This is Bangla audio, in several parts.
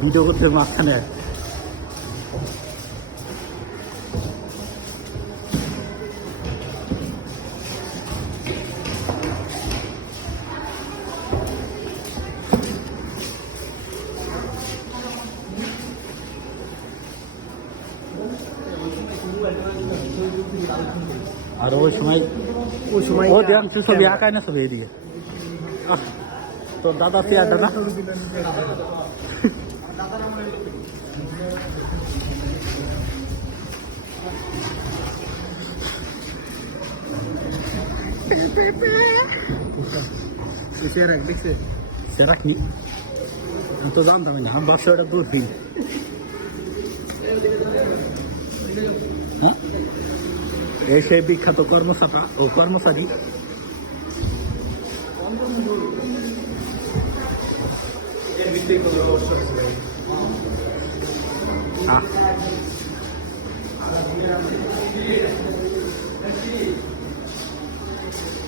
ভিডিও করতে মাঝখানে আর ওই সময় ও দেখাচ্ছ ছবি আঁকায় না ছবি এদিকে তোর দাদা পেয়ারটা না সে রাখি আমি তো জানতাম না আমার বাসা ওটা দূরবীন হ্যাঁ এই সেই বিখ্যাত কর্মচাপা ও কর্মচারী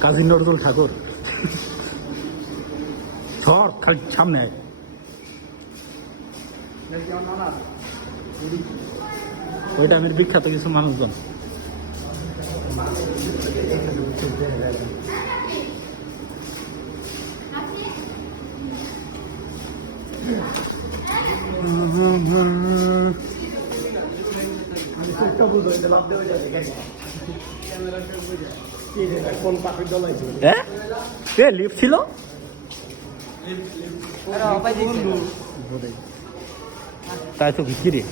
কাজী নজরুল ঠাকুর সর খালি সামনে ওইটা আমার বিখ্যাত কিছু মানুষজন লিফট ছিল তাই তো বিক্রি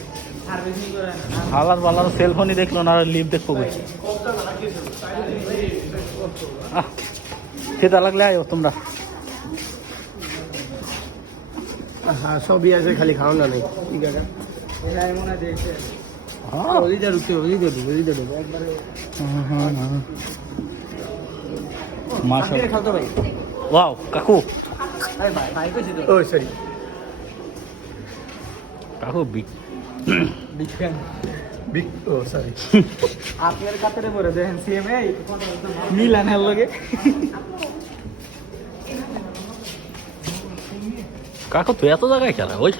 হালার বালার সেলফোনই দেখলো না লিফট দেখবো বলছি খেতে লাগলে আয়ো তোমরা হ্যাঁ সবই আছে খালি খাওয়া না নেই ঠিক আছে ওয়াও কাকু ও সরি কাকু বিগ ফ্যান বিগ ও সরি আপনার কাতারে পরে দেখেন সিএমএ মিলানের লগে কাকু তুই এত জায়গায় খেলা ওই